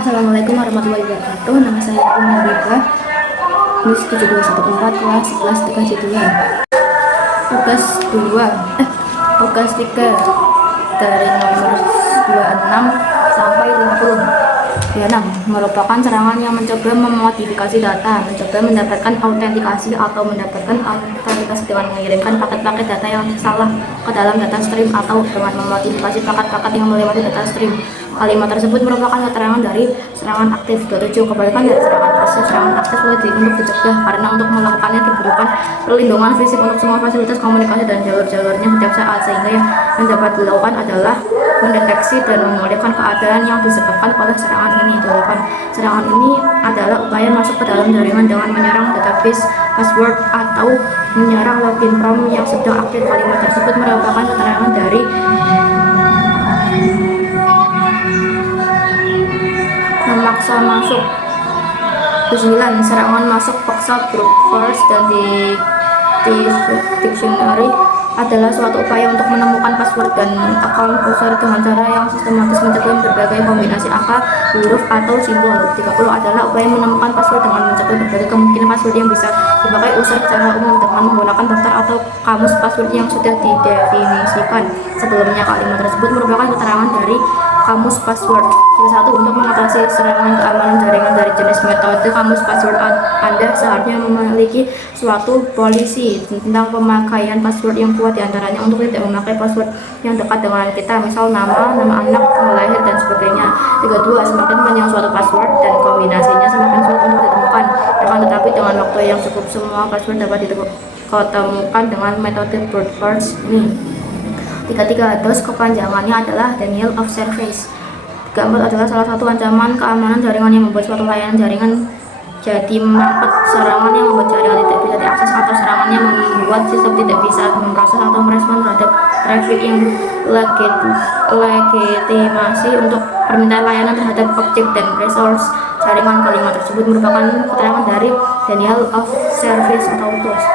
Assalamualaikum warahmatullahi wabarakatuh. Nama saya Umar Beka, NIS 7214 kelas 11 TKJ 2. Tugas 2, tugas 3 dari nomor 26 sampai 50. Ya, 6 merupakan serangan yang mencoba memodifikasi data, mencoba mendapatkan autentikasi atau mendapatkan autentikasi dengan mengirimkan paket-paket data yang salah ke dalam data stream atau dengan memodifikasi paket-paket yang melewati data stream. Kalimat tersebut merupakan keterangan dari serangan aktif. 27. Kebalikan dari serangan pasif. Serangan aktif sulit untuk dicegah karena untuk melakukannya dibutuhkan perlindungan fisik untuk semua fasilitas komunikasi dan jalur-jalurnya setiap saat, sehingga yang dapat dilakukan adalah mendeteksi dan memulihkan keadaan yang disebabkan oleh serangan ini. 8. Serangan ini adalah upaya masuk ke dalam jaringan dengan menyerang database, password, atau menyerang login from yang sedang aktif. Kalimat tersebut merupakan keterangan dari memaksa masuk. 9. Serangan masuk paksa brute force dan di dictionary adalah suatu upaya untuk menemukan password dan akun user dengan cara yang sistematis mencakup berbagai kombinasi angka, huruf, atau simbol. 30. Adalah upaya menemukan password dengan mencakup berbagai kemungkinan password yang bisa dipakai user secara umum dengan menggunakan daftar atau kamus password yang sudah didefinisikan sebelumnya. Kalimat tersebut merupakan keterangan dari kamus password. 1. Untuk mengatasi serangan keamanan jaringan dari jenis metode kamus password, Anda seharusnya memiliki suatu polisi tentang pemakaian password yang kuat, diantaranya untuk tidak memakai password yang dekat dengan kita, misal nama anak, tanggal lahir, dan sebagainya. 32. Semakin panjang suatu password dan kombinasinya semakin sulit untuk ditemukan, akan tetapi dengan waktu yang cukup semua password dapat ditemukan dengan metode brute force ini. 33. DOS kepanjangannya adalah Denial of Service. 34. Adalah salah satu ancaman keamanan jaringan yang membuat suatu layanan jaringan jadi mampet. Serangan yang membuat jaringan tidak bisa diakses atau serangan yang membuat sistem tidak bisa memproses atau merespon terhadap traffic yang legitimasi untuk permintaan layanan terhadap objek dan resource jaringan. Kalimat tersebut merupakan keterangan dari Denial of Service atau DOS.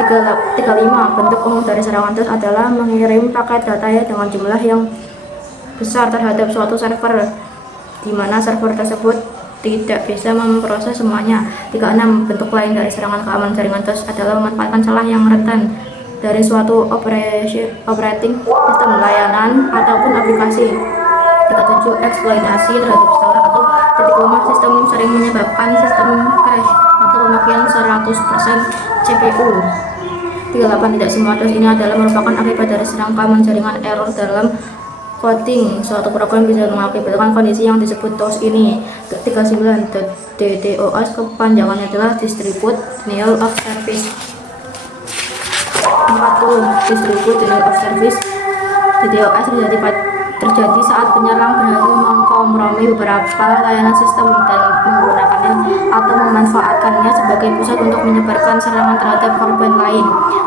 35. Bentuk umum dari serangan DOS adalah mengirim paket data dengan jumlah yang besar terhadap suatu server, di mana server tersebut tidak bisa memproses semuanya. 36. Bentuk lain dari serangan keamanan jaringan DOS adalah memanfaatkan celah yang rentan dari suatu operating system, layanan, ataupun aplikasi. 37. Eksploitasi terhadap celah atau titik lemah sistem sering menyebabkan sistem crash atau pemakaian 100% CPU. 38. Tidak semua DOS ini adalah merupakan akibat dari serangan keamanan jaringan. Error dalam coding suatu program bisa mengakibatkan kondisi yang disebut DOS ini. 39. DDoS kepanjangannya adalah Distribute Denial of Service. 40. Distribute Denial of Service. DDoS terjadi saat penyerang berhasil mengkompromi beberapa layanan sistem dan menggunakannya atau memanfaatkannya sebagai pusat untuk menyebarkan serangan terhadap korban lain.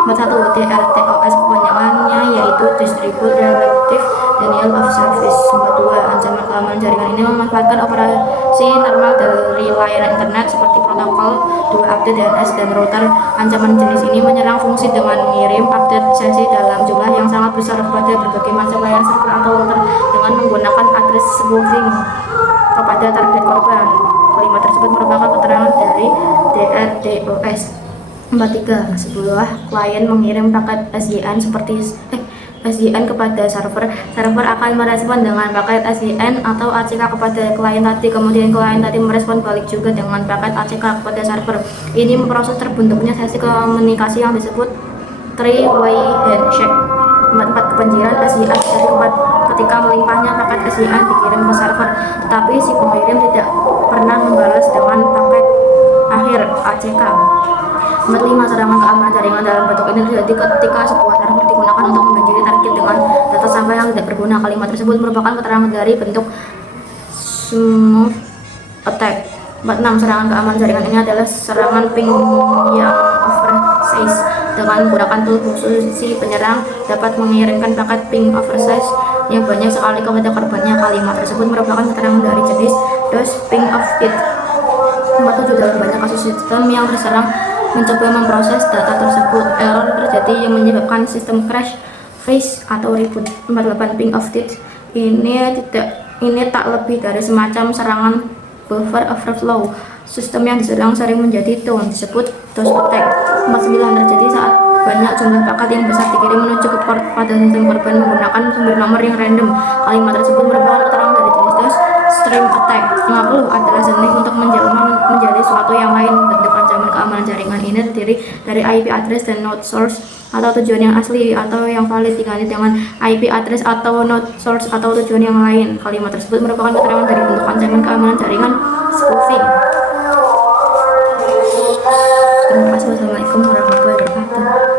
41. DRTOS kepanjangannya yaitu Distribute Relative Denial of Service. 42. Ancaman keamanan jaringan ini memanfaatkan operasi normal dari layanan internet seperti protokol 2 update DNS dan router. Ancaman jenis ini menyerang fungsi dengan mengirim update sesi dalam jumlah yang sangat besar kepada berbagai macam layanan server atau router dengan menggunakan address spoofing kepada target korban. Kalimat tersebut merupakan keterangan dari DRDOS. 43. Sebuah klien mengirim paket SYN kepada server akan merespon dengan paket SYN atau ACK kepada klien tadi, kemudian klien tadi merespon balik juga dengan paket ACK kepada server. Ini memproses terbentuknya sesi komunikasi yang disebut three-way handshake. 44. Kebanjiran SYN terjadi ketika melimpahnya paket SYN dikirim ke server, tetapi si pengirim tidak pernah membalas dengan paket akhir ACK. 45. Serangan keamanan jaringan dalam bentuk ini terjadi ketika sebuah server digunakan untuk membanjiri target dengan data sampah yang tidak berguna. Kalimat tersebut merupakan keterangan dari bentuk smooth attack. 46. Serangan keamanan jaringan ini adalah serangan ping yang oversize. Dengan menggunakan tool khusus, si penyerang dapat mengirimkan paket ping oversize yang banyak sekali kepada korbannya. Kalimat tersebut merupakan keterangan dari jenis DOS ping of it. 47. Dalam banyak kasus sistem yang terserang mencoba memproses data tersebut, error terjadi yang menyebabkan sistem crash, freeze, atau reboot. 48. Ping of it ini tak lebih dari semacam serangan buffer overflow. Sistem yang sering menjadi tone disebut DOS attack. 49 terjadi saat banyak jumlah paket yang besar dikirim menuju ke port pada sistem korban menggunakan sumber nomor yang random. Kalimat tersebut merupakan keterangan dari jenis DOS stream attack. 50 adalah jenis untuk menjelma menjadi suatu yang lain. Bentuk ancaman keamanan jaringan ini terdiri dari IP address dan node source atau tujuan yang asli atau yang valid diganti dengan IP address atau node source atau tujuan yang lain. Kalimat tersebut merupakan keterangan dari bentuk ancaman keamanan jaringan spoofing. Terima kasih. Wassalamualaikum warahmatullahi wabarakatuh.